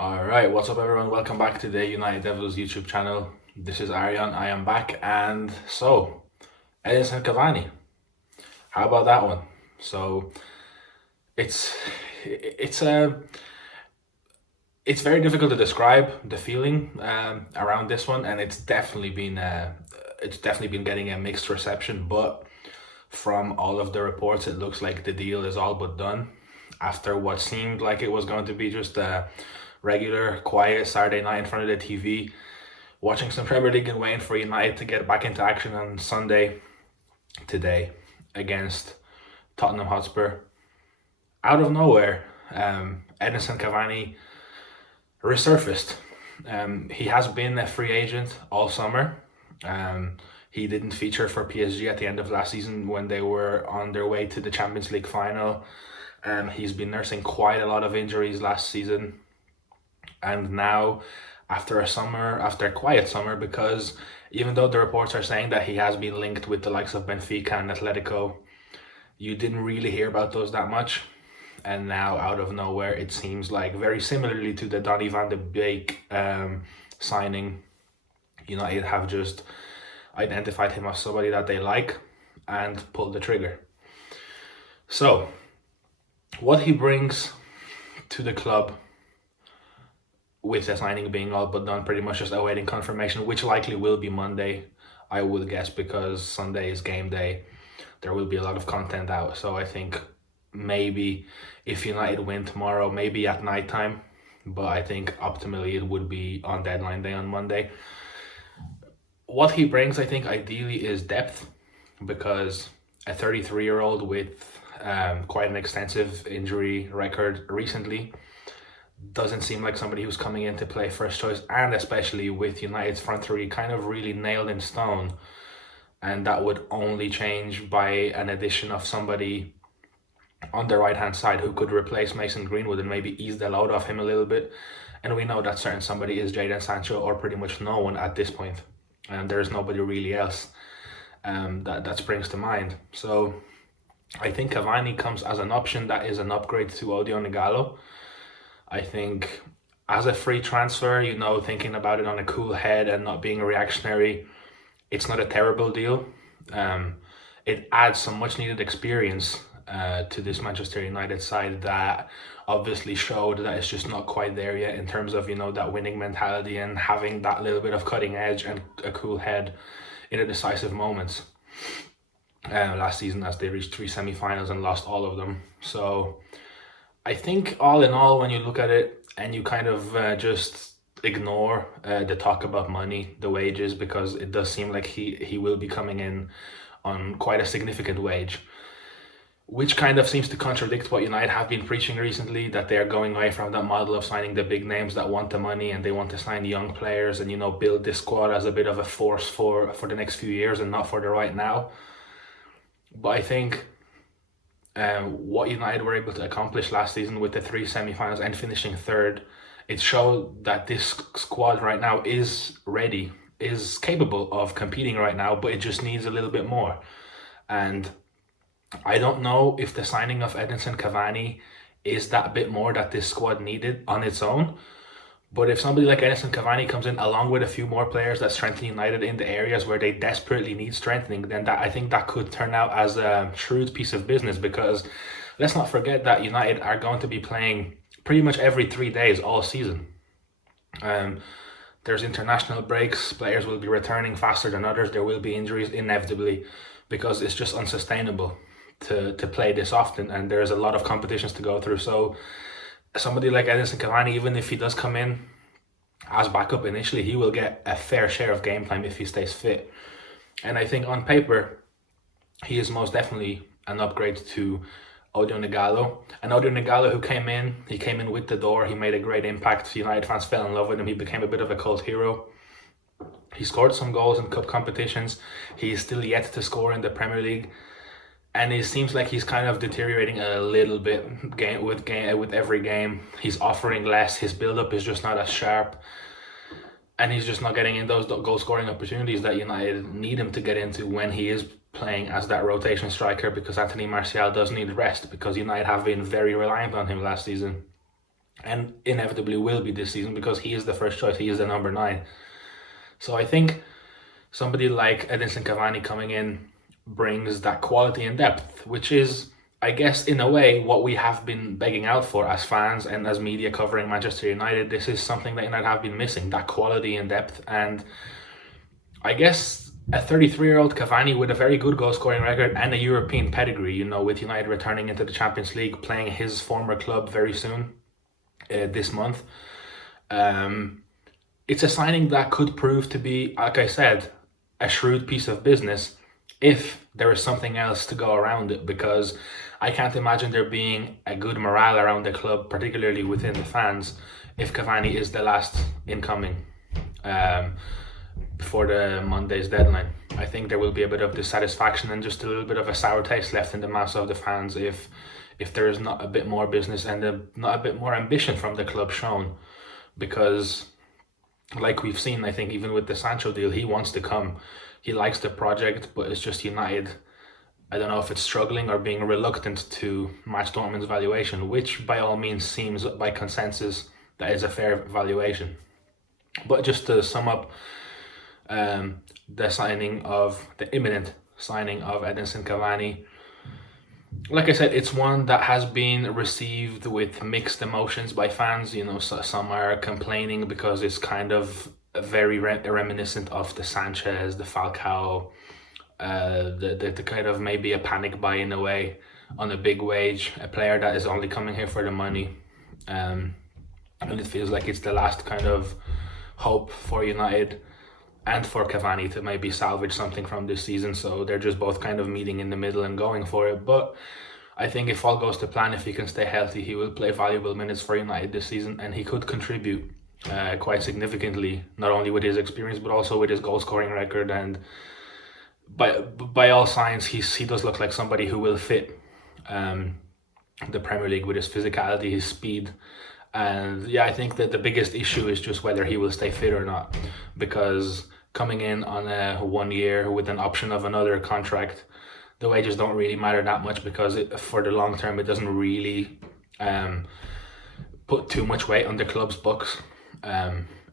All right, what's up, everyone? Welcome back to the United Devils YouTube channel. This is Aryan. I am back, and Edinson Cavani. How about that one? So it's it's a it's very difficult to describe the feeling around this one, and it's definitely been getting a mixed reception. But from all of the reports, it looks like the deal is all but done after what seemed like it was going to be just a regular, quiet Saturday night in front of the TV, watching some Premier League and waiting for United to get back into action on Sunday today against Tottenham Hotspur. Out of nowhere, Edinson Cavani resurfaced. He has been a free agent all summer. He didn't feature for PSG at the end of last season when they were on their way to the Champions League final. He's been nursing quite a lot of injuries last season. And now, after a quiet summer, because even though the reports are saying that he has been linked with the likes of Benfica and Atletico, you didn't really hear about those that much. And now, out of nowhere, it seems like very similarly to the Donny van de Beek signing, United have just identified him as somebody that they like and pulled the trigger. So, what he brings to the club, with the signing being all but done, pretty much just awaiting confirmation, which likely will be Monday, I would guess, because Sunday is game day. There will be a lot of content out. So I think maybe if United win tomorrow, maybe at nighttime, but I think optimally it would be on deadline day on Monday. What he brings, I think, ideally is depth, because a 33-year-old with quite an extensive injury record recently doesn't seem like somebody who's coming in to play first choice, and especially with United's front three kind of really nailed in stone. And that would only change by an addition of somebody on the right hand side who could replace Mason Greenwood and maybe ease the load off him a little bit. And we know that certain somebody is Jadon Sancho, or pretty much no one at this point. And there's nobody really else that springs to mind. So I think Cavani comes as an option that is an upgrade to Odion Ighalo. I think as a free transfer, thinking about it on a cool head and not being reactionary, it's not a terrible deal. It adds some much needed experience to this Manchester United side that obviously showed that it's just not quite there yet in terms of, that winning mentality and having that little bit of cutting edge and a cool head in the decisive moments. Last season, as they reached 3 semi-finals and lost all of them. So I think all in all, when you look at it and you kind of just ignore the talk about money, the wages, because it does seem like he will be coming in on quite a significant wage, which kind of seems to contradict what United have been preaching recently, that they're going away from that model of signing the big names that want the money, and they want to sign young players and, build this squad as a bit of a force for the next few years and not for the right now. But I think what United were able to accomplish last season with the 3 semi-finals and finishing third, it showed that this squad right now is ready, is capable of competing right now, but it just needs a little bit more. And I don't know if the signing of Edinson Cavani is that bit more that this squad needed on its own. But if somebody like Edinson Cavani comes in along with a few more players that strengthen United in the areas where they desperately need strengthening, then I think that could turn out as a shrewd piece of business, because let's not forget that United are going to be playing pretty much every 3 days all season. There's international breaks, players will be returning faster than others, there will be injuries inevitably, because it's just unsustainable to play this often, and there's a lot of competitions to go through. So somebody like Edinson Cavani, even if he does come in as backup initially, he will get a fair share of game time if he stays fit. And I think on paper, he is most definitely an upgrade to Odion Ighalo. And Odion Ighalo, he came in with the door, he made a great impact. United fans fell in love with him, he became a bit of a cult hero. He scored some goals in cup competitions. He is still yet to score in the Premier League. And it seems like he's kind of deteriorating a little bit with every game. He's offering less. His build-up is just not as sharp. And he's just not getting in those goal-scoring opportunities that United need him to get into when he is playing as that rotation striker, because Anthony Martial does need rest, because United have been very reliant on him last season. and inevitably will be this season because he is the first choice. He is the number 9. So I think somebody like Edinson Cavani coming in brings that quality and depth, which is, I guess, in a way, what we have been begging out for as fans and as media covering Manchester United. This is something that United have been missing, that quality and depth. And I guess a 33-year-old Cavani with a very good goal scoring record and a European pedigree, with United returning into the Champions League, playing his former club very soon, this month. It's a signing that could prove to be, like I said, a shrewd piece of business if there is something else to go around it, because I can't imagine there being a good morale around the club, particularly within the fans, if Cavani is the last incoming before the Monday's deadline. I think there will be a bit of dissatisfaction and just a little bit of a sour taste left in the mouths of the fans if there is not a bit more business and not a bit more ambition from the club shown, because like we've seen, I think even with the Sancho deal, he wants to come. He likes the project, but it's just United, I don't know if it's struggling or being reluctant to match Dortmund's valuation, which by all means seems by consensus that is a fair valuation. But just to sum up, the imminent signing of Edinson Cavani, like I said, it's one that has been received with mixed emotions by fans. So some are complaining because it's kind of very reminiscent of the Sanchez, the Falcao, the kind of maybe a panic buy in a way on a big wage, a player that is only coming here for the money. And it feels like it's the last kind of hope for United and for Cavani to maybe salvage something from this season. So they're just both kind of meeting in the middle and going for it. But I think if all goes to plan, if he can stay healthy, he will play valuable minutes for United this season, and he could contribute quite significantly, not only with his experience but also with his goal scoring record. And by all signs, he does look like somebody who will fit the Premier League with his physicality, his speed. And yeah, I think that the biggest issue is just whether he will stay fit or not, because coming in on a 1 year with an option of another contract, the wages don't really matter that much, because for the long term it doesn't really put too much weight on the club's books.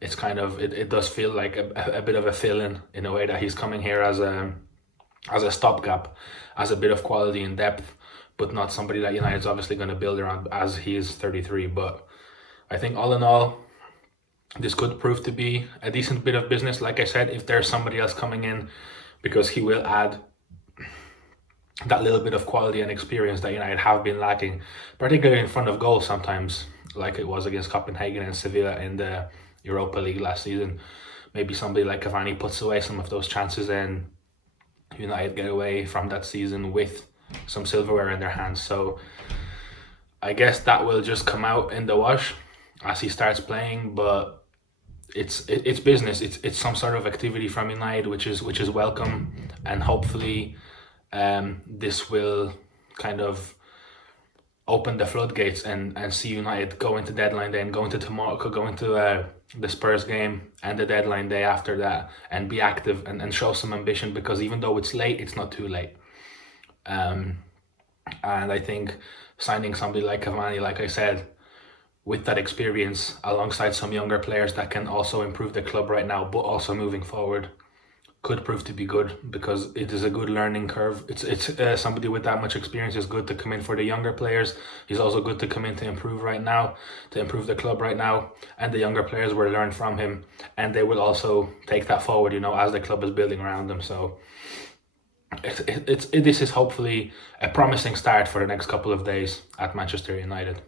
It's kind of, it does feel like a bit of a fill-in in a way, that he's coming here as a stopgap, as a bit of quality and depth, but not somebody that United's obviously going to build around, as he is 33. But I think all in all, this could prove to be a decent bit of business, like I said, if there's somebody else coming in, because he will add that little bit of quality and experience that United have been lacking, particularly in front of goal sometimes, like it was against Copenhagen and Sevilla in the Europa League last season. Maybe somebody like Cavani puts away some of those chances and United get away from that season with some silverware in their hands. So I guess that will just come out in the wash as he starts playing, but it's business. It's some sort of activity from United, which is welcome, and hopefully this will kind of open the floodgates and see United go into deadline day and go into tomorrow, go into the Spurs game and the deadline day after that, and be active and show some ambition, because even though it's late, it's not too late. And I think signing somebody like Cavani, like I said, with that experience alongside some younger players that can also improve the club right now, but also moving forward, could prove to be good, because it is a good learning curve. It's somebody with that much experience is good to come in for the younger players. He's also good to come in to improve the club right now, and the younger players will learn from him, and they will also take that forward, as the club is building around them. So this is hopefully a promising start for the next couple of days at Manchester United.